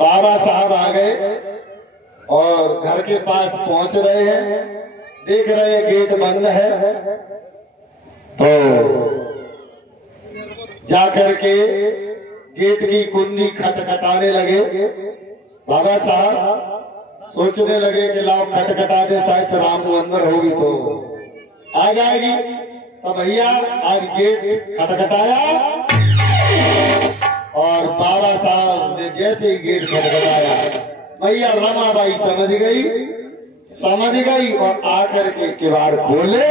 बाबा साहब आ गए और घर के पास पहुंच रहे हैं, देख रहे हैं गेट बंद है, तो जाकर के गेट की कुंडी खटखटाने लगे। बाबा साहब सोचने लगे कि लाओ खटखटा दे, शायद राम अंदर होगी तो आ जाएगी। तो भैया आज गेट खटखटाया और बाबा साहब ने जैसे ही गेट खटखटाया, भैया रमाबाई समझ गई और आकर के किवाड़ खोले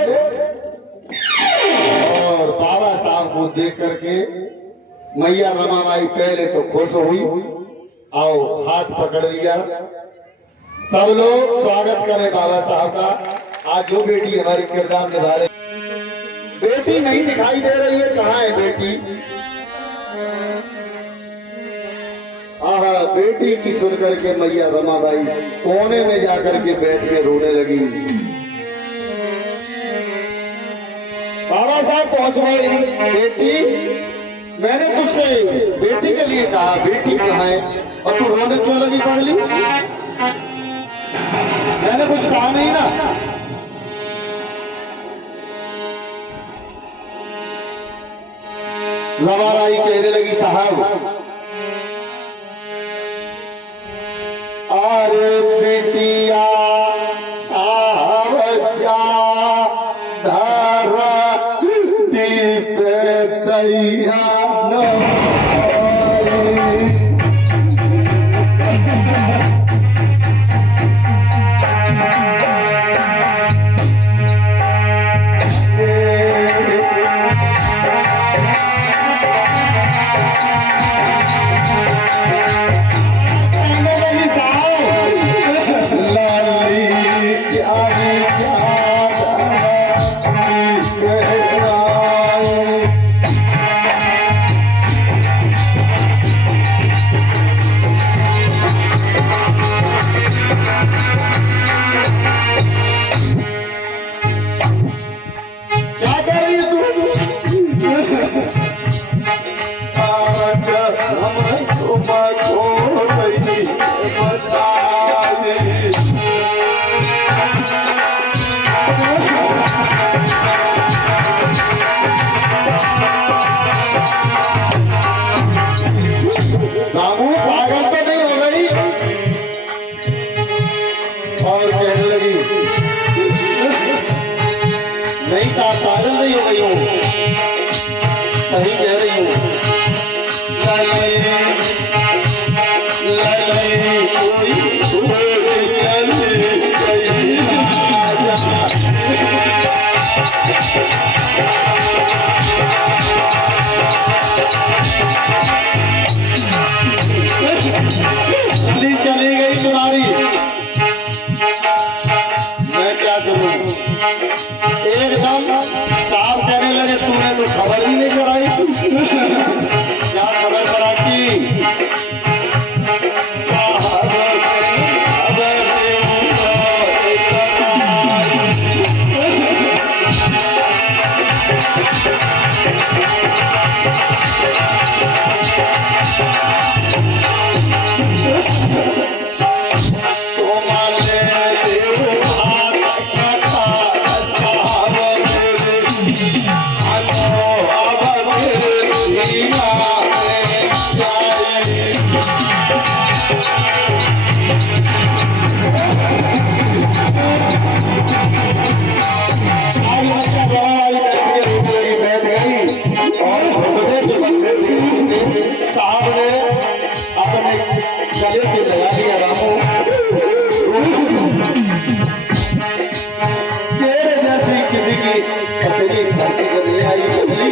और बाबा साहब को देख करके मैया रमाबाई पहले तो खुश हुई, आओ हाथ पकड़ लिया। सब लोग स्वागत करें बाबा साहब का। आज जो बेटी हमारी किरदार निभा रही, बेटी नहीं दिखाई दे रही है, कहाँ है बेटी? आहा, बेटी की सुनकर के मैया रमाबाई कोने में जाकर के बैठ के रोने लगी। बाबा साहब पहुंच गए, बेटी मैंने तुझसे बेटी के लिए कहा, बेटी कहाँ है और तू रोने क्यों लगी पगली? मैंने कुछ कहा नहीं ना। रमाबाई कहने लगी, साहब अरे बेटिया सावजा धारा दीप दैया नहीं साहब, पागल नहीं हो गई हूँ, सही कह रही हूँ। चली गई तुम्हारी, मैं क्या करूँ? एकदम साहब कहने लगे, तूने तो खबर ही नहीं कराई। क्या खबर करा की? गले से लगा लिया रामू, तेरे जैसी किसी की पत्नी धरती को ले आई बदली।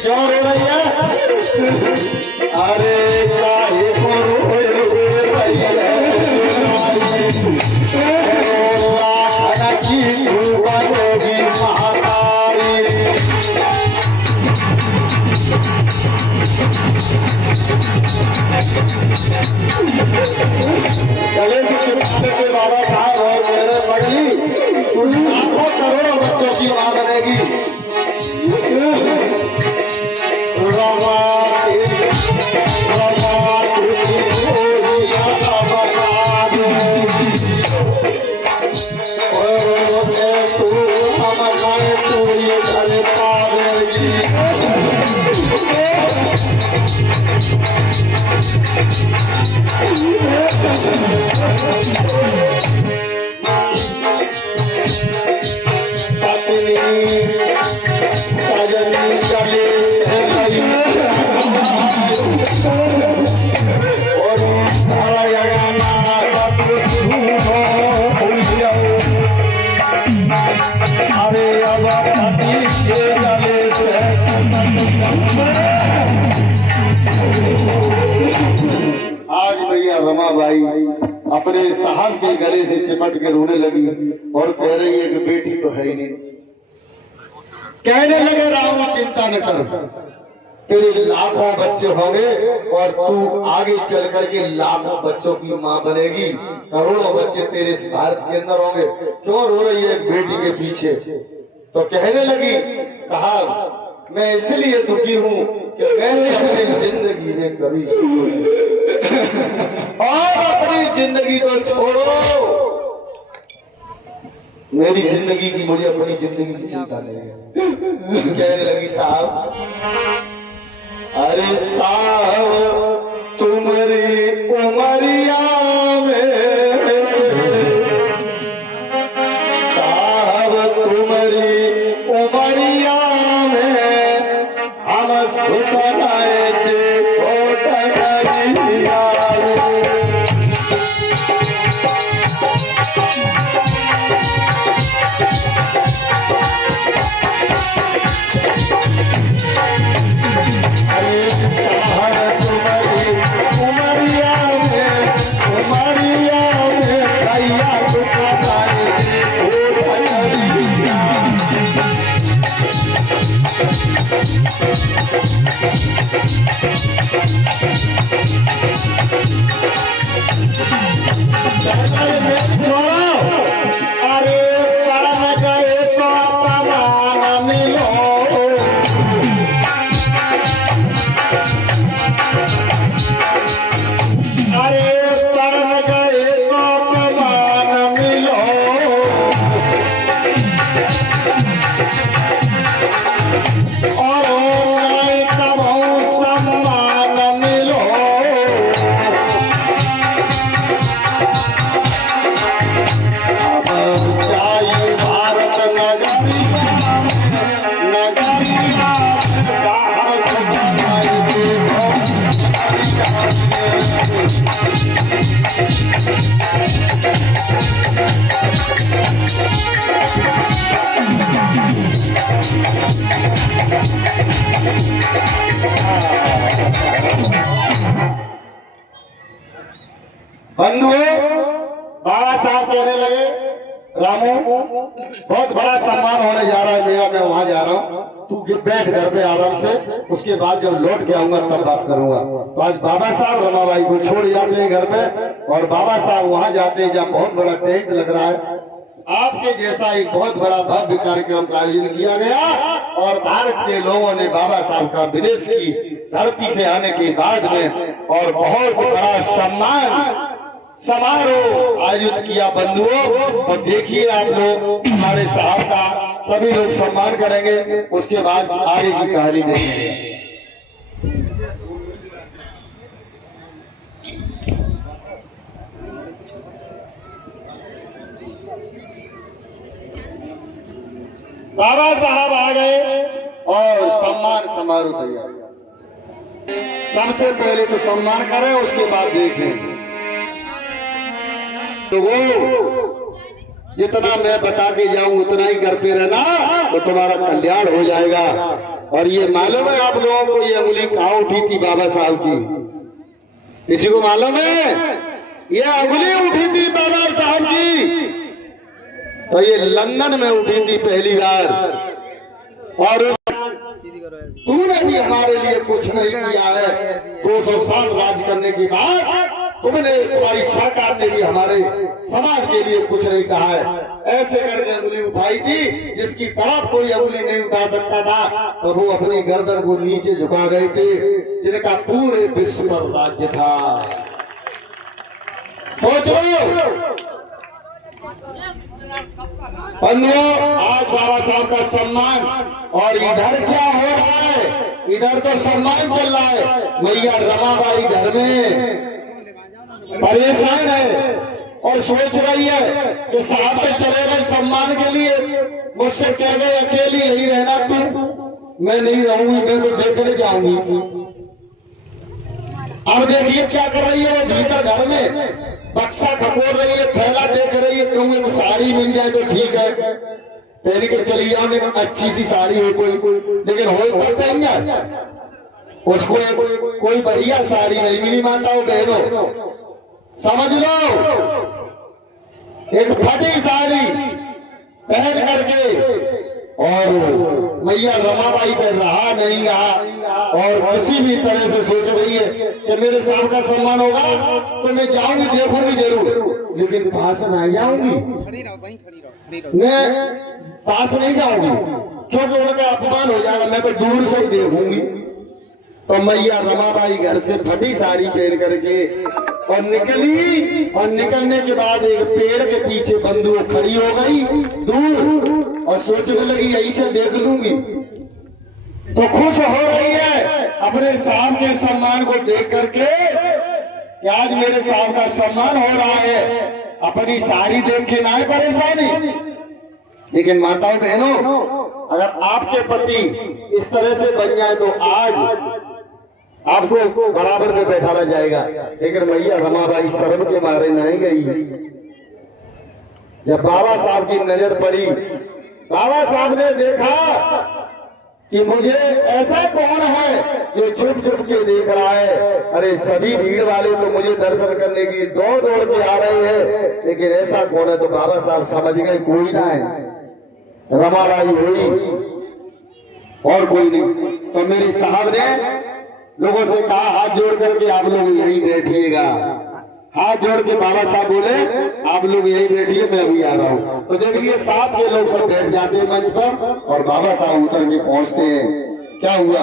क्यों रो रही है? अरे काहे को रोए रोए रही है? लाखन की बनेगी महातारी। गले से चिपकाने के बाबा साहब और मेरे पगली लाखों करोड़ों बच्चों की मां बनेगी। रमाबाई अपने साहब के गले से चिपट के रोने लगी और कह रही है कि बेटी तो है ही नहीं। कहने लगे रामू चिंता न कर, तेरे लाखों बच्चे होंगे और तू आगे चल करके लाखों बच्चों की मां बनेगी। करोड़ों बच्चे तेरे इस भारत के अंदर होंगे। क्यों रो रही है बेटी के पीछे? तो कहने लगी साहब मैं इसलिए दुखी हूँ कि मैंने अपनी जिंदगी में कभी और अपनी जिंदगी को छोड़ो, मेरी जिंदगी की मुझे अपनी जिंदगी की चिंता नहीं है। कहने लगी साहब अरे साहब तुम्हारी उमरिया में, साहब तुम्हारी उमरिया में हम सुनाए देखो टंगरिया। बंधुओं बाबा साहब कहने लगे रामू बहुत बड़ा सम्मान होने जा रहा है मेरा, मैं वहां जा रहा हूँ, तू बैठ घर पे आराम से, उसके बाद जब लौट के आऊंगा तब बात करूंगा। तो आज बाबा साहब रमाबाई को छोड़ जाते हैं घर पे और बाबा साहब वहां जाते हैं जहाँ बहुत बड़ा टेंट लग रहा है। आपके जैसा एक बहुत बड़ा भव्य कार्यक्रम का आयोजन किया गया और भारत के लोगों ने बाबा साहब का विदेश की धरती से आने के बाद में और बहुत बड़ा सम्मान समारोह आयोजित किया। बंधुओं तो देखिए आप लोग हमारे साहब का सभी लोग सम्मान करेंगे, उसके बाद आगे की कहानी देखेंगे। बाबा साहब आ गए और सम्मान समारोह तैयार। सबसे पहले तो सम्मान करें, उसके बाद देखें। तो वो जितना मैं बता के जाऊं उतना ही करते रहना, तो तुम्हारा कल्याण हो जाएगा। और ये मालूम है आप लोगों को, ये अंगुली कहाँ उठी थी बाबा साहब की? किसी को मालूम है? ये अंगुली उठी थी बाबा साहब की, तो ये लंदन में उठी थी पहली बार। और तूने भी हमारे लिए कुछ नहीं किया है। 200 साल राज करने के बाद तुमने, तुम्हारी सरकार ने भी हमारे समाज के लिए कुछ नहीं कहा है। ऐसे करके अंगुली उठाई थी, जिसकी तरफ कोई अंगुली नहीं उठा सकता था, तो वो अपनी गर्दन को नीचे झुका गए थे, जिनका पूरे विश्व पर राज्य था। सोच लो बंधुओं, आज बाबा साहब का सम्मान, और इधर क्या हो रहा है? इधर तो सम्मान चल रहा है। मैया रमाबाई घर में परेशान है और सोच रही है कि साहब तो चले गए सम्मान के लिए, मुझसे कह गए अकेली यही रहना तू, मैं नहीं रहूंगी, मैं तो देखने जाऊंगी। अब देखिए क्या कर रही है वो भीतर घर में, बक्सा खकोर रही है, थैला देख रही है, कहूँ एक साड़ी मिल जाए तो ठीक है, पहन के चली जाओ, एक अच्छी सी साड़ी हो कोई, लेकिन हो पहन जाए, उसको कोई बढ़िया साड़ी नहीं मिली, मानता हूँ बहनों, समझ लो। एक फटी साड़ी पहन करके, और मैया रमाबाई पे रहा नहीं रहा, और किसी भी तरह से सोच रही है कि मेरे साहब का सम्मान होगा तो मैं जाऊंगी, देखूंगी जरूर, लेकिन पास नहीं जाऊंगी, मैं पास नहीं जाऊंगी, क्योंकि उनका अपमान हो जाएगा, मैं तो दूर से ही देखूंगी। तो मैया रमाबाई घर से फटी साड़ी पहन करके और निकली, और निकलने के बाद एक पेड़ के पीछे बंधु खड़ी हो गई दूर, और सोचने लगी यही से देख लूंगी। तो खुश हो रही है अपने साहब के सम्मान को देख करके कि आज मेरे साहब का सम्मान हो रहा है, अपनी साड़ी देख के ना है परेशानी। लेकिन माताओं बहनों, अगर आपके पति इस तरह से बन जाए तो आज आपको बराबर में बैठाना जाएगा, लेकिन मैया रमाबाई शर्म के मारे नहीं गई। जब बाबा साहब की नजर पड़ी, बाबा साहब ने देखा कि मुझे ऐसा कौन है जो छुप छुप के देख रहा है। अरे सभी भीड़ वाले तो मुझे दर्शन करने की दौड़ दौड़ के आ रहे हैं, लेकिन ऐसा कौन है? तो बाबा साहब समझ गए कोई ना है, रमाबाई हुई और कोई नहीं। तो मेरे साहब ने लोगों से कहा हाथ जोड़ करके आप लोग यहीं बैठिएगा। हाथ जोड़ के बाबा साहब बोले आप लोग यहीं बैठिए, मैं अभी आ रहा हूँ। तो देखिए साथ के लोग सब बैठ जाते हैं मंच पर, और बाबा साहब उतर के पहुंचते हैं। क्या हुआ?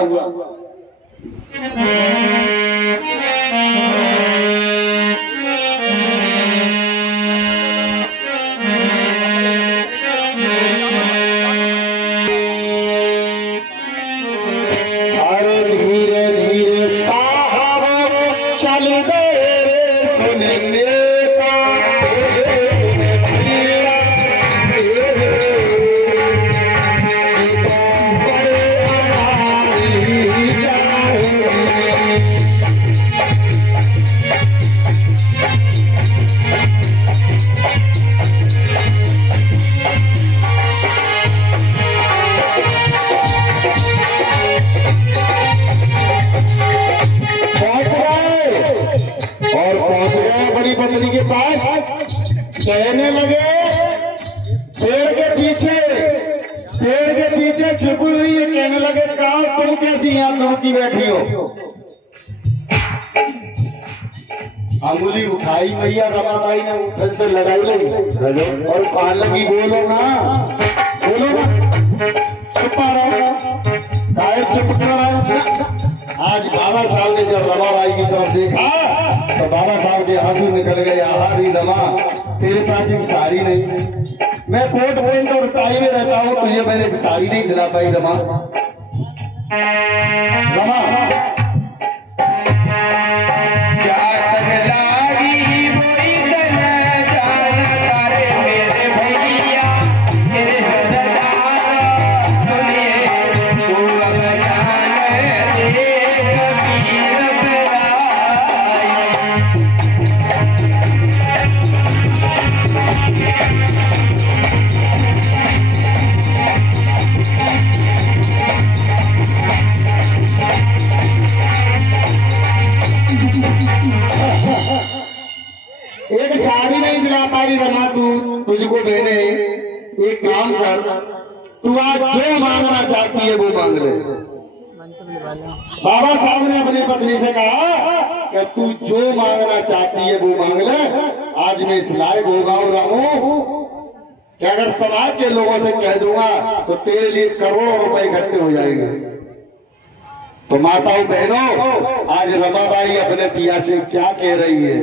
पत्नी के पास कहने लगे, पेड़ के पीछे छुपी हुई है, कहने लगे कहा तुम कैसी यहाँ धमकी बैठी हो? अंगुली उठाई मैया रमाबाई ने, उठन से लगाई लगी और कहा लगी बोलो ना, छुपा रहो, चुप रहो। आज बाबा साहब ने जब रमाबाई की तरफ देखा तो बाबा साहब के आंसू निकल गए। आहारी रमा, तेरे पास एक साड़ी नहीं, मैं कोट पहन और टाई में रहता हूँ, तुझे मैंने एक साड़ी नहीं दिला पाई रमा। भाई रमा, तुझको मैंने एक काम कर, तू आज जो मांगना चाहती है वो मांग ले। बाबा साहब ने अपनी पत्नी से कहा कि तू जो मांगना चाहती है वो मांग ले। आज मैं इस लायक होगा और रहूं कि अगर समाज के लोगों से कह दूंगा तो तेरे लिए करोड़ों रुपए इकट्ठे हो जाएंगे। तो माताओं बहनों, आज रमाबाई अपने पिया से क्या कह रही है?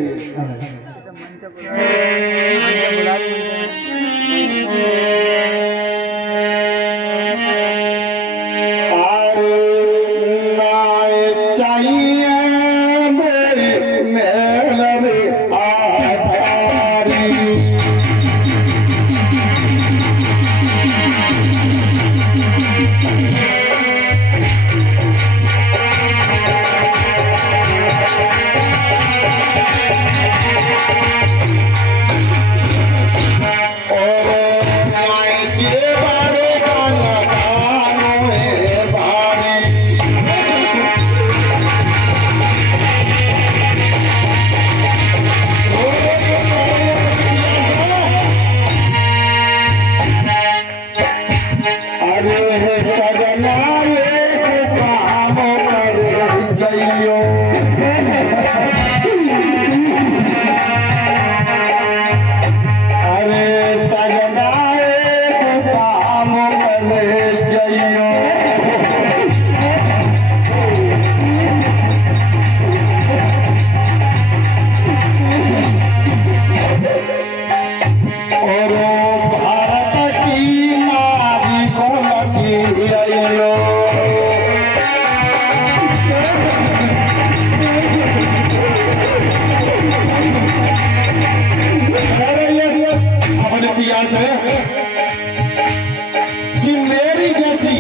कि मेरी जैसी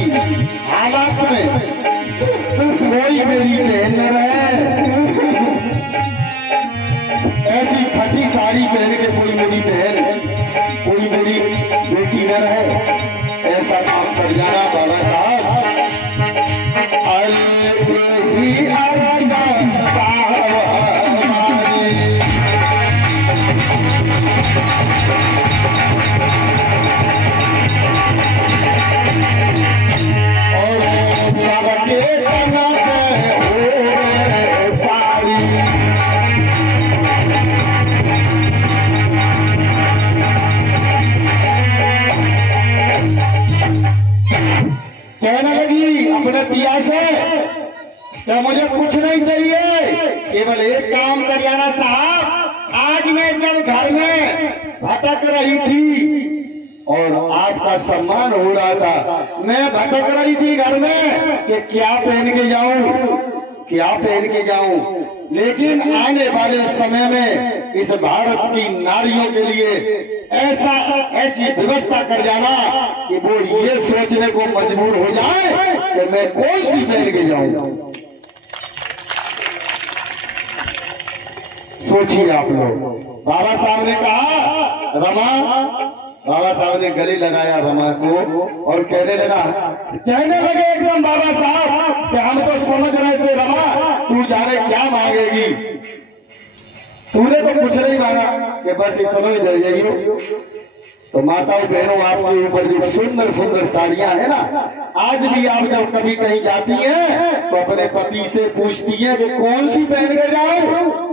हालात में कोई मेरी बहन न रहे, ऐसी फटी साड़ी पहन के कोई मेरी बहन, कोई मेरी बेटी न रहे। ऐसा काम कर जाना बाबा साहब। कहने लगी अपने पिया से कि मुझे कुछ नहीं चाहिए, केवल एक काम कर जाना साहब। आज मैं जब घर में भटक रही थी और आपका सम्मान हो रहा था, मैं भटक रही थी घर में कि क्या पहन के जाऊं, क्या पहन के जाऊं। लेकिन आने वाले समय में इस भारत की नारियों के लिए ऐसी व्यवस्था कर जाना कि वो ये सोचने को मजबूर हो जाए कि मैं कौन सी पहन के जाऊं। सोचिए आप लोग। बाबा साहब ने कहा रमा, बाबा साहब ने गले लगाया रमा को और कहने लगे एकदम बाबा साहब कि हम तो समझ रहे थे रमा तू जाने क्या मांगेगी, तूने तो कुछ नहीं मांगा कि बस इतना ही दे जाइयो। तो माताओं बहनों, आपके ऊपर जो सुंदर सुंदर साड़ियां है ना, आज भी आप जब कभी कहीं जाती हैं तो अपने पति से पूछती हैं कि कौन सी पहन कर जाऊं।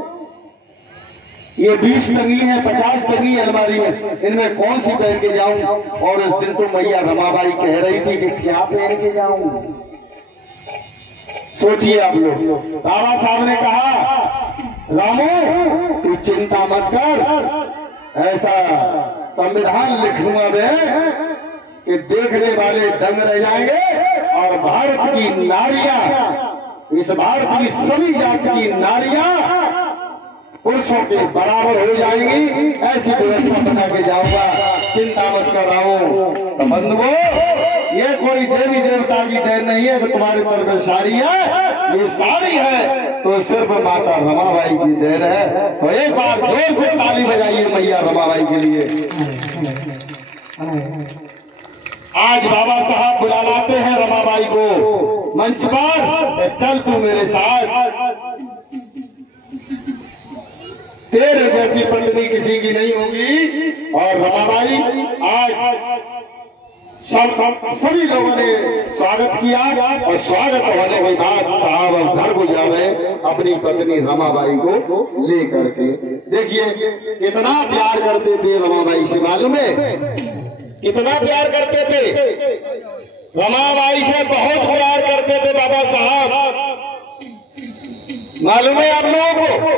ये 20 टंगी है, 50 टंगी अलमारी में, इनमें कौन सी पहन के जाऊं। और उस दिन तो मैया रमाबाई कह रही थी कि क्या पहन के जाऊं। सोचिए आप लोग। बाबा साहब ने कहा रामू तू चिंता मत कर, ऐसा संविधान लिख लूंगा मैं कि देखने वाले दंग रह जाएंगे और भारत की नारियां, इस भारत की सभी जाति की नारियां पुरुषों के बराबर हो जाएंगी। ऐसी व्यवस्था बना के जाऊंगा, चिंता मत कर रहा हूं। तो बंधुओं, ये कोई देवी देवता की देन नहीं है कि तुम्हारे तरफ साड़ी है, ये साड़ी है तो सिर्फ माता रमाबाई की देन है। तो एक बार जोर से ताली बजाइए मैया रमाबाई के लिए। आज बाबा साहब बुला लाते हैं रमाबाई को मंच पर, चल तू मेरे साथ। तेरे जैसी पत्नी किसी की नहीं होगी। और रमाबाई आज सभी लोगों ने स्वागत किया और स्वागत होने के बाद साहब अब घर को जा रहे अपनी पत्नी रमाबाई को लेकर के। देखिए कितना प्यार करते थे रमाबाई से, मालूम है कितना प्यार करते थे। रमाबाई से बहुत प्यार करते थे बाबा साहब, मालूम है आप लोगों को।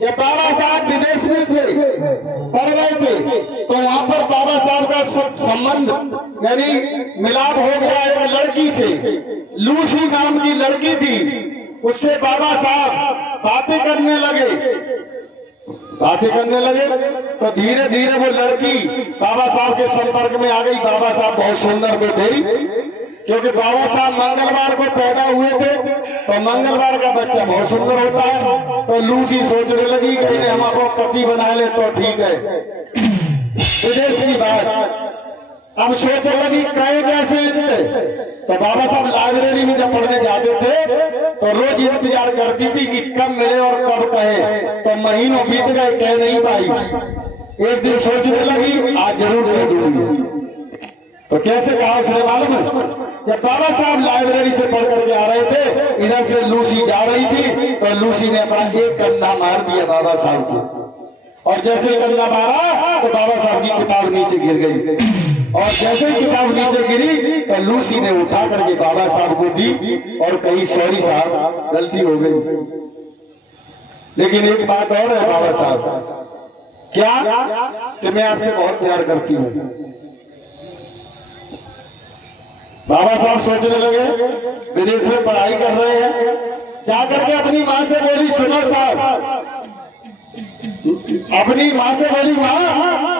जब बाबा साहब विदेश में थे, पढ़ रहे थे, तो वहां पर बाबा साहब का संबंध यानी मिलाप हो गया एक लड़की से। लूसी नाम की लड़की थी, उससे बाबा साहब बातें करने लगे तो धीरे धीरे वो लड़की बाबा साहब के संपर्क में आ गई। बाबा साहब बहुत सुंदर भी थे, क्योंकि बाबा साहब मंगलवार को पैदा हुए थे, तो मंगलवार का बच्चा बहुत सुंदर होता है। तो लूसी सोचने लगी कि इन्हें हम आपको पति बना ले तो ठीक है, विदेश की बात। अब सोचने लगी कहे कैसे। तो बाबा साहब लाइब्रेरी में जब पढ़ने जाते थे तो रोज इंतजार करती थी कि कब मिले और कब कहे। तो महीनों बीत गए, कह नहीं पाई। एक दिन सोचने लगी आज जरूर कह दूंगी। तो कैसे कहा उसने मालूम है? जब बाबा साहब लाइब्रेरी से पढ़ करके आ रहे थे, इधर से लूसी जा रही थी, तो लूसी ने अपना एक कंधा मार दिया बाबा साहब को। और जैसे कंधा मारा तो बाबा साहब की किताब नीचे गिर गई। और जैसे ही किताब नीचे गिरी तो लूसी ने उठा करके बाबा साहब को दी और कही सॉरी साहब गलती हो गई। लेकिन एक बात और है बाबा साहब, क्या कि मैं आपसे बहुत प्यार करती हूँ। बाबा साहब सोचने लगे विदेश में पढ़ाई कर रहे हैं, जाकर के अपनी माँ से बोली सुनो साहब, अपनी माँ से बोली माँ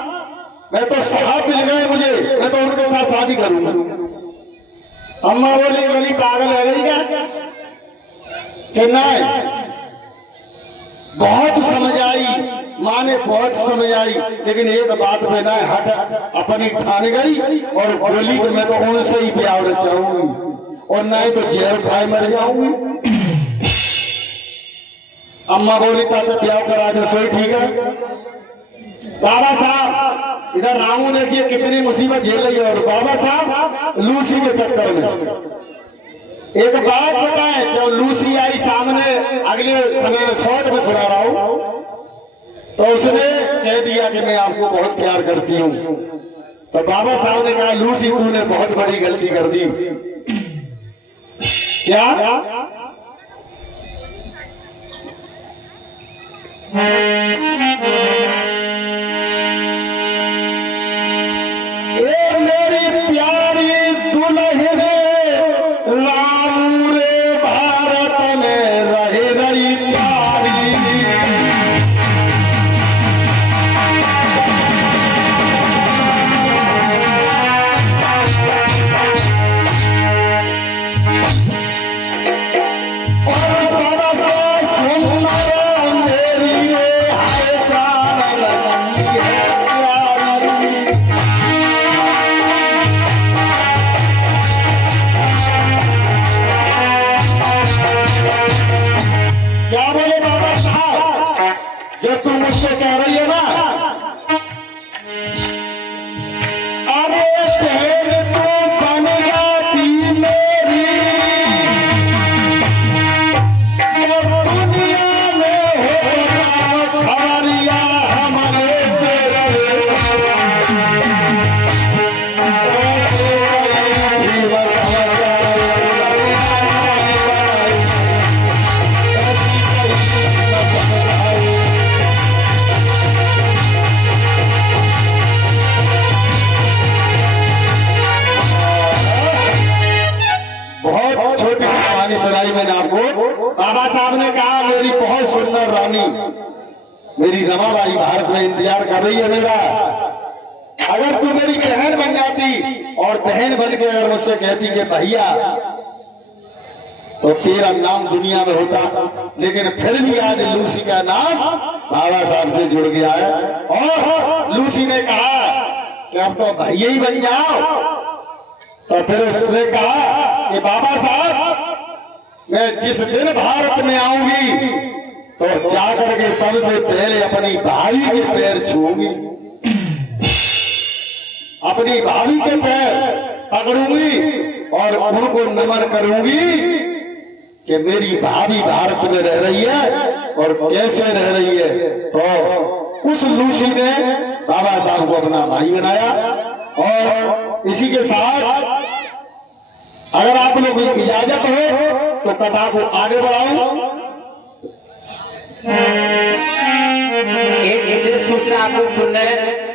मैं तो साहब मिल गए मुझे, मैं तो उनके साथ शादी करूंगा। अम्मा बोली पागल है गई क्या कि नहीं। बहुत समझ आई माँ ने, बहुत समझ आई, लेकिन एक बात पे ना हट अपनी ठान गई और बोली कि मैं तो उनसे ही प्यार चाहूंगी और ना ही तो जहर खाए मर जाऊंगी। अम्मा बोली तो प्यार करा दे, सोई ठीक है। बाबा साहब इधर रामू देखिए कितनी मुसीबत झेल रही है। और बाबा साहब लूसी के चक्कर में। एक बात बताएं, जब लूसी आई सामने, अगले समय में शॉर्ट में सुना रहा हूं, तो उसने कह दिया कि मैं आपको बहुत प्यार करती हूं। तो बाबा साहब ने कहा लूसी तूने बहुत बड़ी गलती कर दी। क्या? बाबा साहब ने कहा मेरी बहुत सुंदर रानी मेरी रमाबाई भारत में इंतजार कर रही है मेरा। अगर तू मेरी बहन बन जाती और बहन बन के अगर मुझसे कहती कि भैया, तो तेरा नाम दुनिया में होता। लेकिन फिर भी आज लूसी का नाम बाबा साहब से जुड़ गया है। और लूसी ने कहा कि अब तो भैया ही बन जाओ। तो फिर उसने कहा कि बाबा साहब मैं जिस दिन भारत में आऊंगी तो जाकर के सबसे पहले अपनी भाभी के पैर छूंगी, अपनी भाभी के पैर पकड़ूंगी और उनको नमन करूंगी कि मेरी भाभी भारत में रह रही है और कैसे रह रही है। तो उस लूसी ने बाबा साहब को अपना भाई बनाया। और इसी के साथ अगर आप लोगों की इजाजत हो तो कथा को आगे बढ़ाऊं। एक विशेष सूचना आपको सुनने